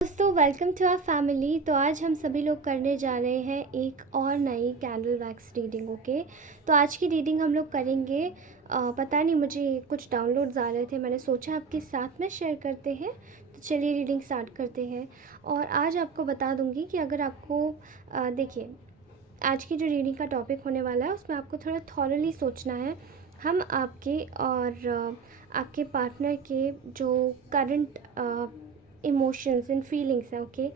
दोस्तों welcome to our family. तो आज हम सभी लोग करने जा रहे हैं एक और नई कैंडल वैक्स रीडिंग। ओके, तो आज की रीडिंग हम लोग करेंगे। पता नहीं, मुझे कुछ डाउनलोड्स आ रहे थे, मैंने सोचा आपके साथ में शेयर करते हैं। तो चलिए रीडिंग स्टार्ट करते हैं। और आज आपको बता दूंगी कि अगर आपको देखिए, आज की जो रीडिंग का टॉपिक होने वाला है उसमें आपको थोड़ा थॉरली सोचना है। हम आपके और आपके पार्टनर के जो करंट इमोशंस एंड फीलिंग्स हैं, ओके,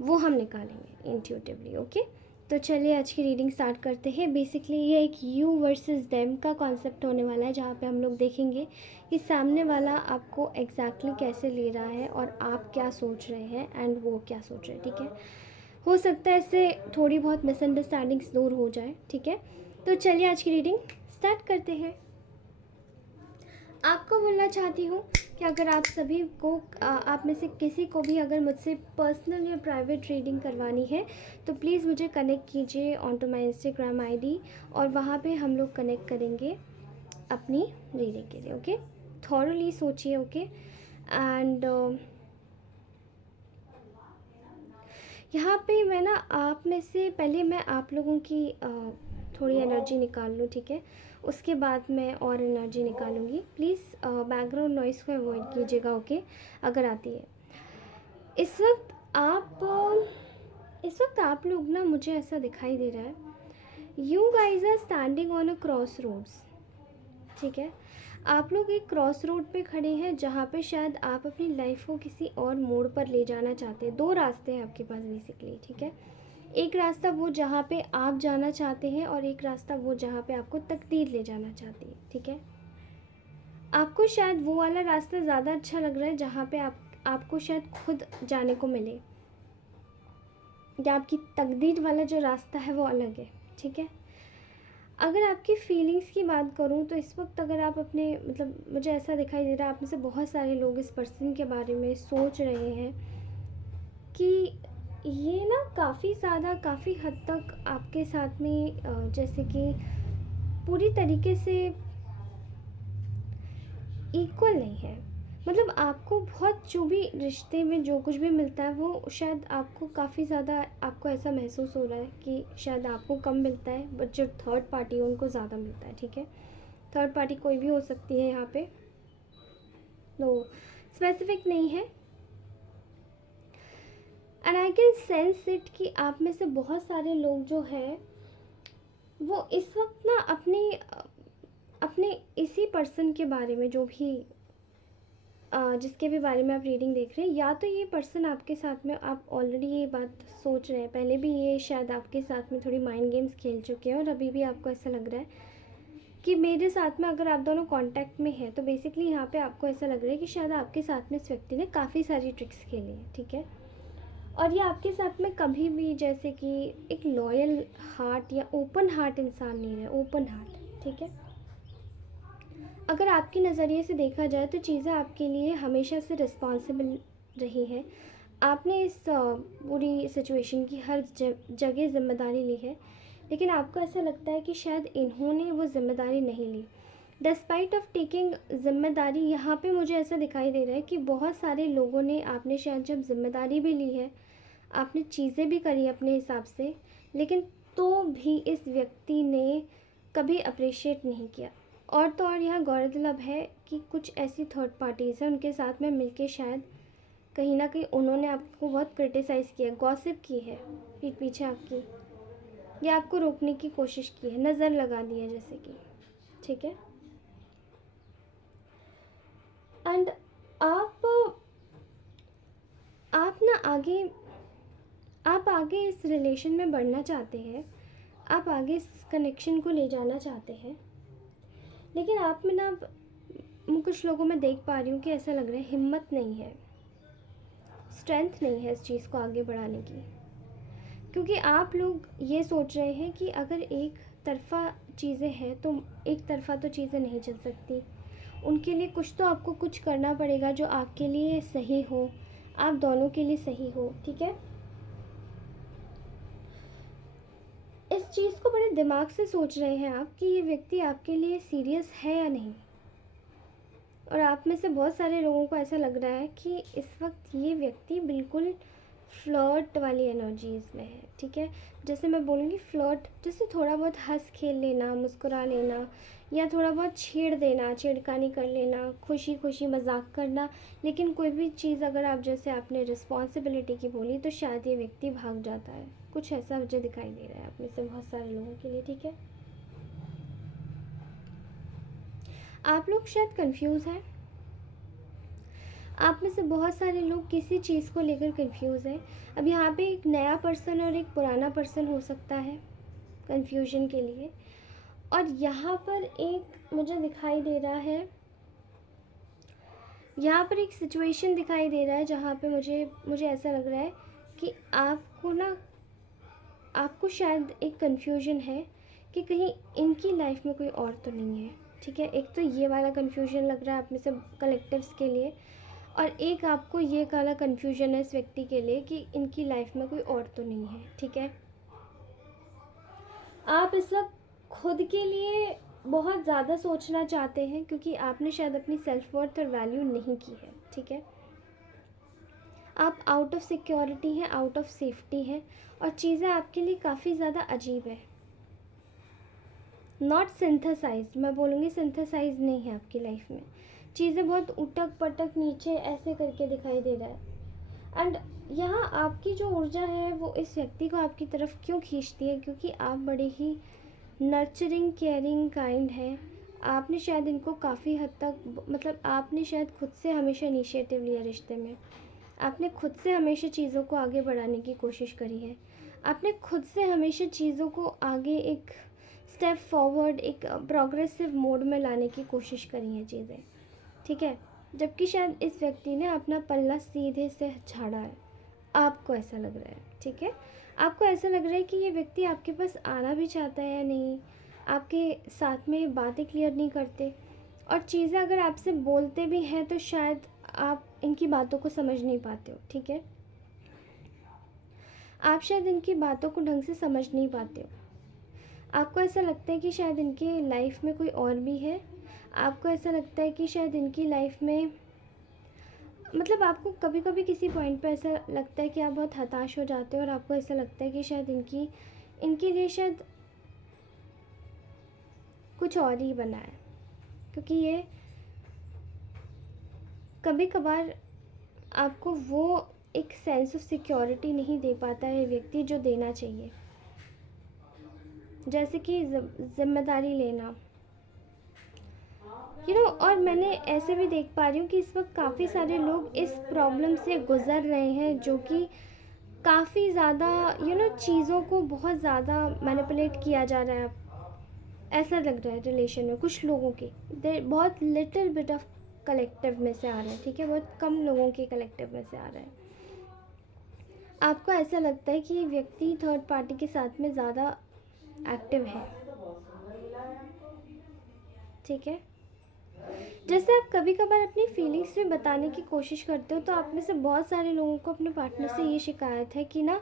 वो हम निकालेंगे इंट्यूटिवली। ओके, तो चलिए आज की रीडिंग स्टार्ट करते हैं। बेसिकली ये एक यू वर्सेस देम का कॉन्सेप्ट होने वाला है, जहाँ पे हम लोग देखेंगे कि सामने वाला आपको एग्जैक्टली कैसे ले रहा है और आप क्या सोच रहे हैं एंड वो क्या सोच रहे हैं। ठीक है, हो सकता है इससे थोड़ी बहुत मिसअंडरस्टैंडिंग्स दूर हो जाए। ठीक है, तो चलिए आज की रीडिंग स्टार्ट करते हैं। आपको बोलना चाहती हूँ कि अगर आप सभी को आप में से किसी को भी अगर मुझसे पर्सनल या प्राइवेट रीडिंग करवानी है तो प्लीज़ मुझे कनेक्ट कीजिए on to my Instagram ID, और वहाँ पे हम लोग कनेक्ट करेंगे अपनी रीडिंग के लिए। ओके, थॉरली सोचिए। ओके, एंड यहाँ पे मैं ना आप में से पहले मैं आप लोगों की थोड़ी एनर्जी निकाल लूँ। ठीक है, उसके बाद मैं और एनर्जी निकालूंगी। प्लीज़ बैकग्राउंड नॉइस को अवॉइड कीजिएगा। ओके, अगर आती है। इस वक्त आप लोग ना, मुझे ऐसा दिखाई दे रहा है, you guys are standing on a crossroads. ठीक है, आप लोग एक क्रॉस रोड पे खड़े हैं जहाँ पे शायद आप अपनी लाइफ को किसी और मोड़ पर ले जाना चाहते हैं। दो रास्ते हैं आपके पास बेसिकली। ठीक है, एक रास्ता वो जहाँ पे आप जाना चाहते हैं और एक रास्ता वो जहाँ पे आपको तकदीर ले जाना चाहती है। ठीक है, आपको शायद वो वाला रास्ता ज़्यादा अच्छा लग रहा है जहाँ पे आपको शायद खुद जाने को मिले, या आपकी तकदीर वाला जो रास्ता है वो अलग है। ठीक है, अगर आपकी फीलिंग्स की बात करूँ तो इस वक्त अगर आप अपने मुझे ऐसा दिखाई दे रहा है आप में से बहुत सारे लोग इस पर्सन के बारे में सोच रहे हैं कि ये ना काफ़ी हद तक आपके साथ में जैसे कि पूरी तरीके से इक्वल नहीं है। आपको बहुत, जो भी रिश्ते में जो कुछ भी मिलता है वो शायद आपको काफ़ी ज़्यादा, आपको ऐसा महसूस हो रहा है कि शायद आपको कम मिलता है, बट जो थर्ड पार्टी है उनको ज़्यादा मिलता है। ठीक है, थर्ड पार्टी कोई भी हो सकती है यहाँ पे, तो स्पेसिफिक नहीं है। And I can sense it कि आप में से बहुत सारे लोग जो हैं वो इस वक्त ना अपने इसी पर्सन के बारे में, जो भी जिसके भी बारे में आप रीडिंग देख रहे हैं, या तो ये पर्सन आपके साथ में, आप ऑलरेडी ये बात सोच रहे हैं, पहले भी ये शायद आपके साथ में थोड़ी माइंड गेम्स खेल चुके हैं और अभी भी आपको ऐसा लग रहा है कि मेरे साथ में अगर आप दोनों कांटेक्ट में हैं, तो बेसिकली यहाँ पे आपको ऐसा लग रहा है कि शायद आपके साथ में इस व्यक्ति ने काफ़ी सारी ट्रिक्स खेली हैं। ठीक है, और ये आपके साथ में कभी भी जैसे कि एक लॉयल हार्ट या ओपन हार्ट इंसान नहीं है, ओपन हार्ट। ठीक है, अगर आपके नज़रिए से देखा जाए तो चीज़ें आपके लिए हमेशा से रिस्पॉन्सिबल रही हैं। आपने इस पूरी सिचुएशन की हर जगह जिम्मेदारी ली है, लेकिन आपको ऐसा लगता है कि शायद इन्होंने वो जिम्मेदारी नहीं ली। डिस्पाइट ऑफ टेकिंग जिम्मेदारी, यहाँ पे मुझे ऐसा दिखाई दे रहा है कि बहुत सारे लोगों ने, आपने शायद जब जिम्मेदारी भी ली है, आपने चीज़ें भी करी अपने हिसाब से, लेकिन तो भी इस व्यक्ति ने कभी अप्रिशिएट नहीं किया। और तो और यहाँ गौरतलब है कि कुछ ऐसी थर्ड पार्टीज़ हैं, उनके साथ में मिलके शायद कहीं ना कहीं उन्होंने आपको बहुत क्रिटिसाइज़ किया, गॉसिप की है पीठ पीछे आपकी, या आपको रोकने की कोशिश की है, नज़र लगा दी है जैसे कि। ठीक है, एंड आप आप ना आगे आप आगे इस रिलेशन में बढ़ना चाहते हैं, आप आगे इस कनेक्शन को ले जाना चाहते हैं, लेकिन आप में ना कुछ लोगों में देख पा रही हूँ कि ऐसा लग रहा है हिम्मत नहीं है, स्ट्रेंथ नहीं है इस चीज़ को आगे बढ़ाने की। क्योंकि आप लोग ये सोच रहे हैं कि अगर एक तरफ़ा चीज़ें हैं तो एक तरफ़ा तो चीज़ें नहीं चल सकती, उनके लिए कुछ तो आपको कुछ करना पड़ेगा जो आपके लिए सही हो, आप दोनों के लिए सही हो। ठीक है, इस चीज़ को बड़े दिमाग से सोच रहे हैं आप कि ये व्यक्ति आपके लिए सीरियस है या नहीं। और आप में से बहुत सारे लोगों को ऐसा लग रहा है कि इस वक्त ये व्यक्ति बिल्कुल फ्लर्ट वाली एनर्जीज़ में है, ठीक है। जैसे मैं बोलूँगी फ्लर्ट, जैसे थोड़ा बहुत हंस खेल लेना, मुस्कुरा लेना, या थोड़ा बहुत छेड़ देना, छेड़खानी कर लेना, खुशी खुशी मजाक करना। लेकिन कोई भी चीज़ अगर आप, जैसे आपने रिस्पॉन्सिबिलिटी की बोली, तो शायद ये व्यक्ति भाग जाता है। कुछ ऐसा मुझे दिखाई दे रहा है आप में से बहुत सारे लोगों के लिए, ठीक है। आप लोग शायद कंफ्यूज हैं। आप में से बहुत सारे लोग किसी चीज़ को लेकर कंफ्यूज हैं। अब यहाँ पे एक नया पर्सन और एक पुराना पर्सन हो सकता है कंफ्यूजन के लिए। और यहाँ पर एक मुझे दिखाई दे रहा है, यहाँ पर एक सिचुएशन दिखाई दे रहा है जहाँ पे मुझे मुझे ऐसा लग रहा है कि आपको ना, आपको शायद एक कन्फ्यूजन है कि कहीं इनकी लाइफ में कोई और तो नहीं है, ठीक है। एक तो ये वाला कन्फ्यूजन लग रहा है आप में से कलेक्टिव्स के लिए, और एक आपको ये वाला कन्फ्यूजन है इस व्यक्ति के लिए कि इनकी लाइफ में कोई और तो नहीं है, ठीक है। आप इस वक्त खुद के लिए बहुत ज़्यादा सोचना चाहते हैं क्योंकि आपने शायद अपनी सेल्फ वर्थ और वैल्यू नहीं की है, ठीक है। आप आउट ऑफ सिक्योरिटी हैं, आउट ऑफ सेफ्टी हैं, और चीज़ें आपके लिए काफ़ी ज़्यादा अजीब है। नॉट सिंथेसाइज, मैं बोलूँगी सिंथेसाइज नहीं है आपकी लाइफ में। चीज़ें बहुत उटक पटक नीचे ऐसे करके दिखाई दे रहा है। एंड यहाँ आपकी जो ऊर्जा है वो इस व्यक्ति को आपकी तरफ क्यों खींचती है, क्योंकि आप बड़े ही नर्चरिंग, केयरिंग, काइंड हैं। आपने शायद इनको काफ़ी हद तक, मतलब आपने शायद खुद से हमेशा इनिशिएटिव लिया रिश्ते में। आपने खुद से हमेशा चीज़ों को आगे बढ़ाने की कोशिश करी है। आपने खुद से हमेशा चीज़ों को आगे एक स्टेप फॉरवर्ड, एक प्रोग्रेसिव मोड में लाने की कोशिश करी हैं चीज़ें, ठीक है। जबकि शायद इस व्यक्ति ने अपना पल्ला सीधे से झाड़ा है। आपको ऐसा लग रहा है, ठीक है। आपको ऐसा लग रहा है कि ये व्यक्ति आपके पास आना भी चाहता है या नहीं, आपके साथ में बातें क्लियर नहीं करते, और चीज़ें अगर आपसे बोलते भी हैं तो शायद आप इनकी बातों को समझ नहीं पाते हो, ठीक है। आप शायद इनकी बातों को ढंग से समझ नहीं पाते हो। आपको ऐसा लगता है कि शायद इनके लाइफ में कोई और भी है। आपको ऐसा लगता है कि शायद इनकी लाइफ में, मतलब आपको कभी कभी किसी पॉइंट पे ऐसा लगता है कि आप बहुत हताश हो जाते हो, और आपको ऐसा लगता है कि शायद इनके लिए शायद कुछ और ही बना है, क्योंकि ये कभी कभार आपको वो एक सेंस ऑफ सिक्योरिटी नहीं दे पाता है व्यक्ति जो देना चाहिए, जैसे कि जिम्मेदारी लेना, और मैंने ऐसे भी देख पा रही हूँ कि इस वक्त काफ़ी सारे लोग इस प्रॉब्लम से गुज़र रहे हैं, जो कि काफ़ी ज़्यादा चीज़ों को बहुत ज़्यादा मैनिपुलेट किया जा रहा है। ऐसा लग रहा है रिलेशन में कुछ लोगों की, बहुत लिटिल बिट ऑफ कलेक्टिव में से आ रहा है, ठीक है। बहुत कम लोगों के कलेक्टिव में से आ रहा है। आपको ऐसा लगता है कि ये व्यक्ति थर्ड पार्टी के साथ में ज़्यादा एक्टिव है, ठीक है। जैसे आप कभी कभार अपनी फीलिंग्स में बताने की कोशिश करते हो, तो आप में से बहुत सारे लोगों को अपने पार्टनर से ये शिकायत है कि ना,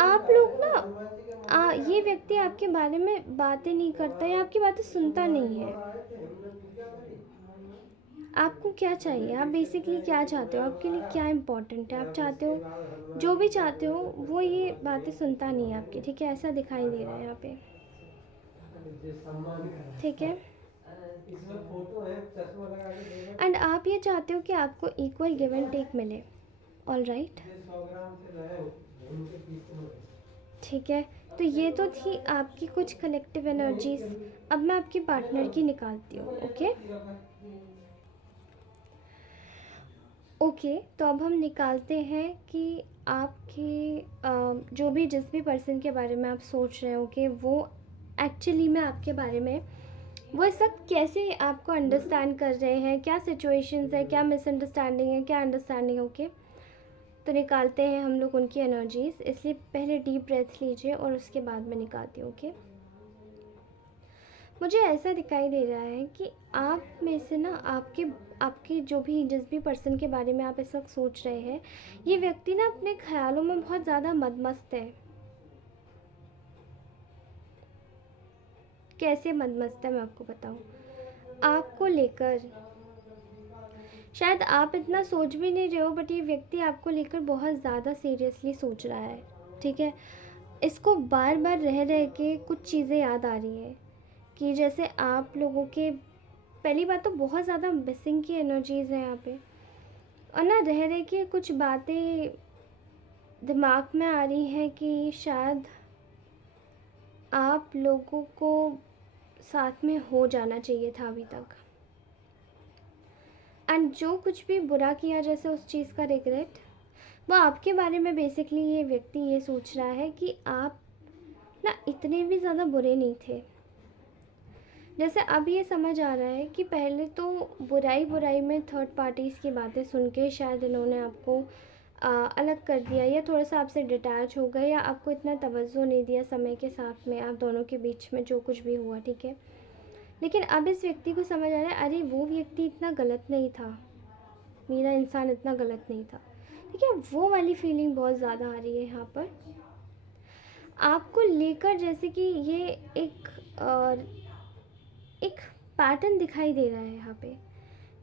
आप लोग ना, ये व्यक्ति आपके बारे में बातें नहीं करता या आपकी बातें सुनता नहीं है। आपको क्या चाहिए, आप बेसिकली क्या चाहते हो, आपके लिए क्या इम्पोर्टेंट है, आप चाहते हो जो भी चाहते हो, वो ये बातें सुनता नहीं है आपकी, ठीक है। ऐसा दिखाई दे रहा है यहाँ पे, ठीक है। इसमें फोटो है, चश्मा लगा के देखो। एंड आप ये चाहते हो कि आपको इक्वल गिव एंड टेक मिले, ऑल राइट, ठीक है। तो ये तो थी आपकी कुछ कलेक्टिव एनर्जीज। अब मैं आपकी पार्टनर की निकालती हूँ, ओके। ओके, तो अब हम निकालते हैं कि आपके जो भी, जिस भी पर्सन के बारे में आप सोच रहे हो कि वो एक्चुअली में आपके बारे में, वो इस वक्त कैसे आपको अंडरस्टैंड कर रहे हैं, क्या सिचुएशंस है, क्या मिसअंडरस्टैंडिंग है, क्या अंडरस्टैंडिंग है, ओके। तो निकालते हैं हम लोग उनकी एनर्जीज, इसलिए पहले डीप ब्रेथ लीजिए और उसके बाद में निकालती हूँ, ओके। मुझे ऐसा दिखाई दे रहा है कि आप में से ना, आपके आपके जो भी, जिस भी पर्सन के बारे में आप इस वक्त सोच रहे हैं, ये व्यक्ति ना अपने ख्यालों में बहुत ज़्यादा मदमस्त है। कैसे मदमस्त है मैं आपको बताऊँ। आपको लेकर शायद आप इतना सोच भी नहीं रहे हो, बट ये व्यक्ति आपको लेकर बहुत ज़्यादा सीरियसली सोच रहा है, ठीक है। इसको बार बार रह रह के कुछ चीज़ें याद आ रही हैं कि जैसे आप लोगों के, पहली बात तो बहुत ज़्यादा मिसिंग की एनर्जीज़ हैं यहाँ पे, और ना रह रह के कुछ बातें दिमाग में आ रही हैं कि शायद आप लोगों को साथ में हो जाना चाहिए था अभी तक, एंड जो कुछ भी बुरा किया जैसे उस चीज़ का रिग्रेट, वो आपके बारे में बेसिकली ये व्यक्ति ये सोच रहा है कि आप ना इतने भी ज़्यादा बुरे नहीं थे। जैसे अब ये समझ आ रहा है कि पहले तो बुराई बुराई में थर्ड पार्टीज़ की बातें सुन के शायद इन्होंने आपको अलग कर दिया, या थोड़ा सा आपसे डिटैच हो गए, या आपको इतना तवज्जो नहीं दिया समय के साथ में आप दोनों के बीच में जो कुछ भी हुआ, ठीक है। लेकिन अब इस व्यक्ति को समझ आ रहा है, अरे वो व्यक्ति इतना गलत नहीं था, मेरा इंसान इतना गलत नहीं था, ठीक है। वो वाली फीलिंग बहुत ज़्यादा आ रही है यहाँ पर आपको लेकर, जैसे कि ये एक पैटर्न दिखाई दे रहा है यहाँ पे,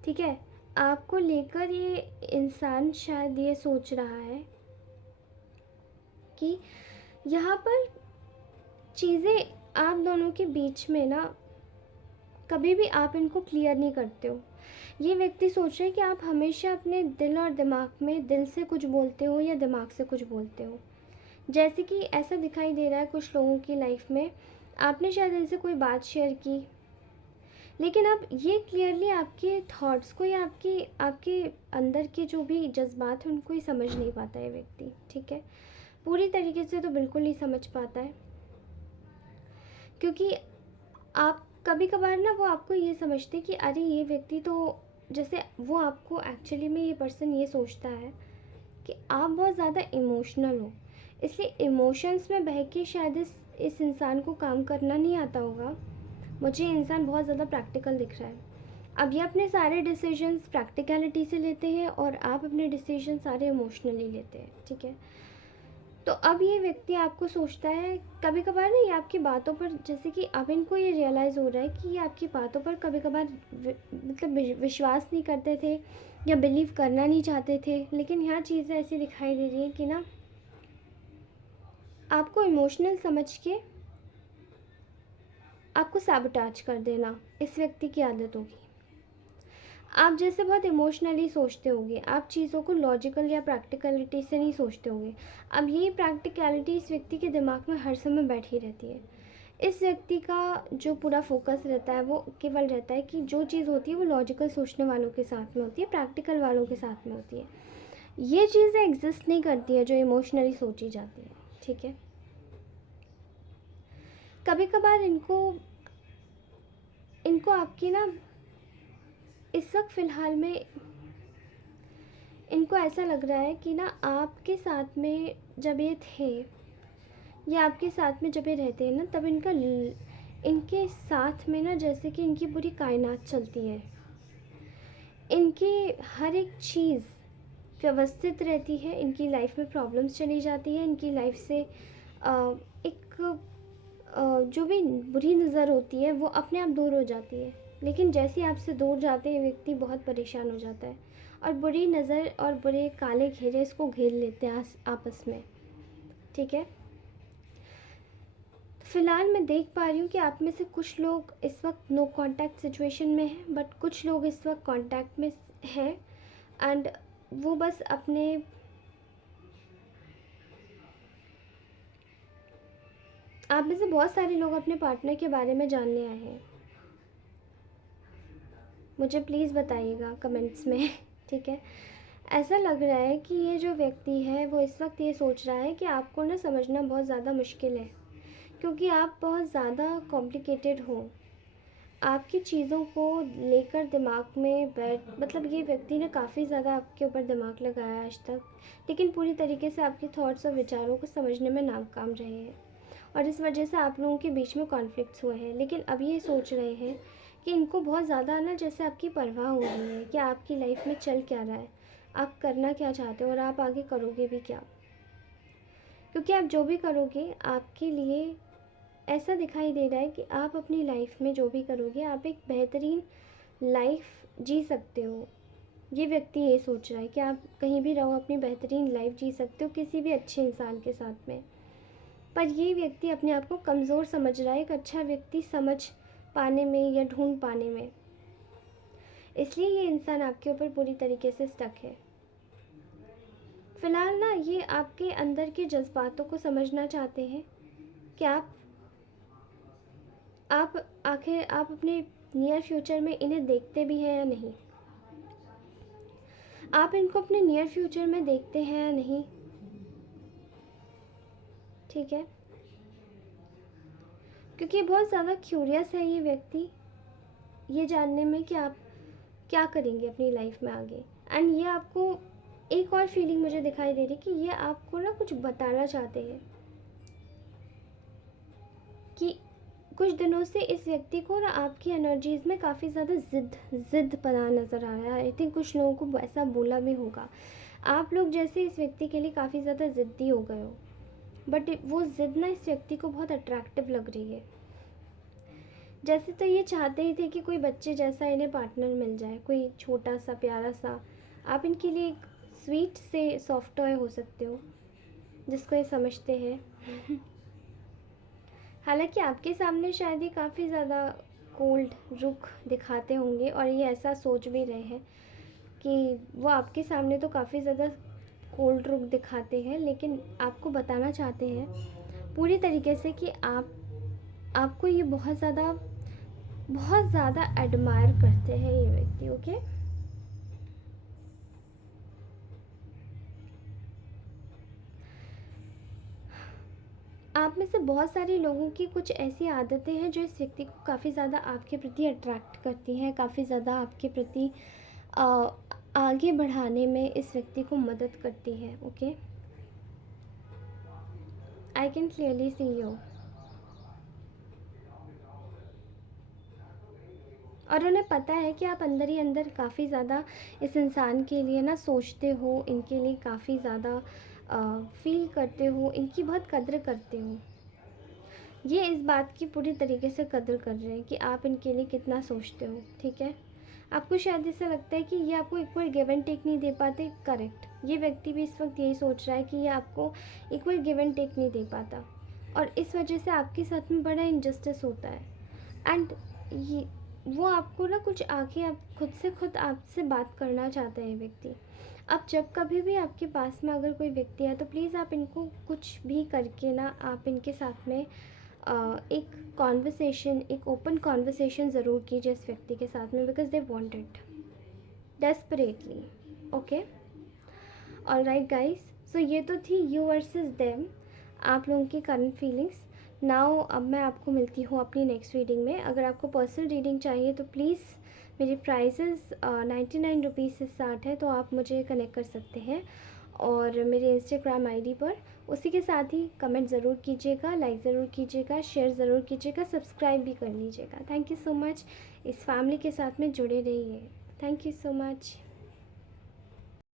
ठीक है। आपको लेकर ये इंसान शायद ये सोच रहा है कि यहाँ पर चीज़ें आप दोनों के बीच में ना कभी भी आप इनको क्लियर नहीं करते हो। ये व्यक्ति सोच रहे हैं कि आप हमेशा अपने दिल और दिमाग में दिल से कुछ बोलते हो या दिमाग से कुछ बोलते हो। जैसे कि ऐसा दिखाई दे रहा है कुछ लोगों की लाइफ में, आपने शायद इनसे कोई बात शेयर की, लेकिन अब ये क्लियरली आपके थॉट्स को या आपके अंदर के जो भी जज्बात हैं उनको ही समझ नहीं पाता है व्यक्ति, ठीक है। पूरी तरीके से तो बिल्कुल नहीं समझ पाता है, क्योंकि आप कभी कभार ना वो आपको ये समझते कि अरे ये व्यक्ति तो, जैसे वो आपको एक्चुअली में ये पर्सन ये सोचता है कि आप बहुत ज़्यादा इमोशनल हो, इसलिए इमोशंस में बह के शायद इस इंसान को काम करना नहीं आता होगा। मुझे ये इंसान बहुत ज़्यादा प्रैक्टिकल दिख रहा है। अब ये अपने सारे डिसीजंस प्रैक्टिकलिटी से लेते हैं और आप अपने डिसीजन सारे इमोशनली लेते हैं, ठीक है। तो अब ये व्यक्ति आपको सोचता है कभी कभार ना, ये आपकी बातों पर, जैसे कि अब इनको ये रियलाइज़ हो रहा है कि ये आपकी बातों पर कभी कभार मतलब विश्वास नहीं करते थे या बिलीव करना नहीं चाहते थे, लेकिन यहाँ चीज़ें ऐसी दिखाई दे रही हैं कि ना आपको इमोशनल समझ के आपको सैबोटाज कर देना इस व्यक्ति की आदत होगी। आप जैसे बहुत इमोशनली सोचते होंगे, आप चीज़ों को लॉजिकल या प्रैक्टिकलिटी से नहीं सोचते होंगे। अब ये प्रैक्टिकलिटी इस व्यक्ति के दिमाग में हर समय बैठी रहती है। इस व्यक्ति का जो पूरा फोकस रहता है वो केवल रहता है कि जो चीज़ होती है वो लॉजिकल सोचने वालों के साथ में होती है, प्रैक्टिकल वालों के साथ में होती है। ये चीज़ें एग्जिस्ट नहीं करती है जो इमोशनली सोची जाती है, ठीक है। कभी कभार इनको इनको आपकी ना इस वक्त फ़िलहाल में इनको ऐसा लग रहा है कि ना आपके साथ में जब ये थे, या आपके साथ में जब ये रहते हैं ना, तब इनके साथ में ना जैसे कि इनकी पूरी कायनात चलती है, इनकी हर एक चीज़ व्यवस्थित रहती है, इनकी लाइफ में प्रॉब्लम्स चली जाती है, इनकी लाइफ से एक जो भी बुरी नज़र होती है वो अपने आप दूर हो जाती है। लेकिन जैसे ही आपसे दूर जाते हैं व्यक्ति बहुत परेशान हो जाता है, और बुरी नज़र और बुरे काले घेरे इसको घेर लेते हैं आपस में, ठीक है। फ़िलहाल मैं देख पा रही हूँ कि आप में से कुछ लोग इस वक्त नो कांटेक्ट सिचुएशन में हैं, बट कुछ लोग इस वक्त कांटेक्ट में हैं, एंड वो बस अपने आप में से बहुत सारे लोग अपने पार्टनर के बारे में जानने आए हैं। मुझे प्लीज़ बताइएगा कमेंट्स में ठीक है। ऐसा लग रहा है कि ये जो व्यक्ति है वो इस वक्त ये सोच रहा है कि आपको ना समझना बहुत ज़्यादा मुश्किल है, क्योंकि आप बहुत ज़्यादा कॉम्प्लिकेटेड हो। आपकी चीज़ों को लेकर दिमाग में मतलब ये व्यक्ति ने काफ़ी ज़्यादा आपके ऊपर दिमाग लगाया आज तक, लेकिन पूरी तरीके से आपके थॉट्स और विचारों को समझने में नाकाम रहे हैं, और इस वजह से आप लोगों के बीच में कॉन्फ्लिक्ट्स हुए हैं। लेकिन अब ये सोच रहे हैं कि इनको बहुत ज़्यादा ना जैसे आपकी परवाह हो रही है कि आपकी लाइफ में चल क्या रहा है, आप करना क्या चाहते हो और आप आगे करोगे भी क्या, क्योंकि आप जो भी करोगे आपके लिए ऐसा दिखाई दे रहा है कि आप अपनी लाइफ में जो भी करोगे आप एक बेहतरीन लाइफ जी सकते हो। ये व्यक्ति ये सोच रहा है कि आप कहीं भी रहो अपनी बेहतरीन लाइफ जी सकते हो किसी भी अच्छे इंसान के साथ में, पर ये व्यक्ति अपने आप को कमज़ोर समझ रहा है एक अच्छा व्यक्ति समझ पाने में या ढूंढ पाने में। इसलिए ये इंसान आपके ऊपर पूरी तरीके से स्टक है। फ़िलहाल ना ये आपके अंदर के जज्बातों को समझना चाहते हैं कि आप आखिर आप अपने नियर फ्यूचर में इन्हें देखते भी हैं या नहीं, आप इनको अपने नियर फ्यूचर में देखते हैं या नहीं। ठीक है, क्योंकि बहुत ज़्यादा क्यूरियस है ये व्यक्ति ये जानने में कि आप क्या करेंगे अपनी लाइफ में आगे। एंड ये आपको एक और फीलिंग मुझे दिखाई दे रही कि ये आपको ना कुछ बताना चाहते हैं कि कुछ दिनों से इस व्यक्ति को ना आपकी एनर्जीज़ में काफ़ी ज़्यादा ज़िद पना नज़र आ रहा है। आई थिंक कुछ लोगों को ऐसा बोला भी होगा, आप लोग जैसे इस व्यक्ति के लिए काफ़ी ज़्यादा ज़िद्दी हो गए हो, बट वो ज़िद ना इस व्यक्ति को बहुत अट्रैक्टिव लग रही है। जैसे तो ये चाहते ही थे कि कोई बच्चे जैसा इन्हें पार्टनर मिल जाए, कोई छोटा सा प्यारा सा, आप इनके लिए एक स्वीट से सॉफ्ट टॉय हो सकते हो जिसको ये समझते हैं। हालांकि आपके सामने शायद ये काफ़ी ज़्यादा कोल्ड रुख दिखाते होंगे और ये ऐसा सोच भी रहे हैं कि वो आपके सामने तो काफ़ी ज़्यादा कोल्ड रुख दिखाते हैं, लेकिन आपको बताना चाहते हैं पूरी तरीके से कि आपको ये बहुत ज़्यादा एडमायर करते हैं ये व्यक्ति। ओके, आप में से बहुत सारे लोगों की कुछ ऐसी आदतें हैं जो इस व्यक्ति को काफ़ी ज़्यादा आपके प्रति अट्रैक्ट करती हैं, काफ़ी ज़्यादा आपके प्रति आगे बढ़ाने में इस व्यक्ति को मदद करती है। Okay, I can clearly see you. और उन्हें पता है कि आप अंदर ही अंदर काफ़ी ज़्यादा इस इंसान के लिए ना सोचते हो, इनके लिए काफ़ी ज़्यादा फील करते हो, इनकी बहुत कद्र करते हो। ये इस बात की पूरी तरीके से कद्र कर रहे हैं कि आप इनके लिए कितना सोचते हो। ठीक है, आपको शायद ऐसा लगता है कि ये आपको इक्वल गिव एंड टेक नहीं दे पाते। करेक्ट, ये व्यक्ति भी इस वक्त यही सोच रहा है कि ये आपको इक्वल गिव एंड टेक नहीं दे पाता और इस वजह से आपके साथ में बड़ा इनजस्टिस होता है। एंड ये वो आपको ना कुछ आके आप खुद आपसे बात करना चाहते हैं व्यक्ति। अब जब कभी भी आपके पास में अगर कोई व्यक्ति है तो प्लीज़ आप इनको कुछ भी करके ना आप इनके साथ में एक कॉन्वर्सेशन, एक ओपन कॉन्वर्सेशन ज़रूर कीजिए इस व्यक्ति के साथ में, because they want it desperately. Okay, alright guys, so ये तो थी यू वर्सेस देम, आप लोगों की करंट फीलिंग्स। नाउ अब मैं आपको मिलती हूँ अपनी नेक्स्ट रीडिंग में। अगर आपको पर्सनल रीडिंग चाहिए तो प्लीज़, मेरी प्राइसेस 99 रुपीज़ से स्टार्ट है, तो आप मुझे कनेक्ट कर सकते हैं और मेरे इंस्टाग्राम आईडी पर। उसी के साथ ही कमेंट ज़रूर कीजिएगा, लाइक ज़रूर कीजिएगा, शेयर ज़रूर कीजिएगा, सब्सक्राइब भी कर लीजिएगा। थैंक यू सो मच, इस फैमिली के साथ में जुड़े रहिए। Thank you so much.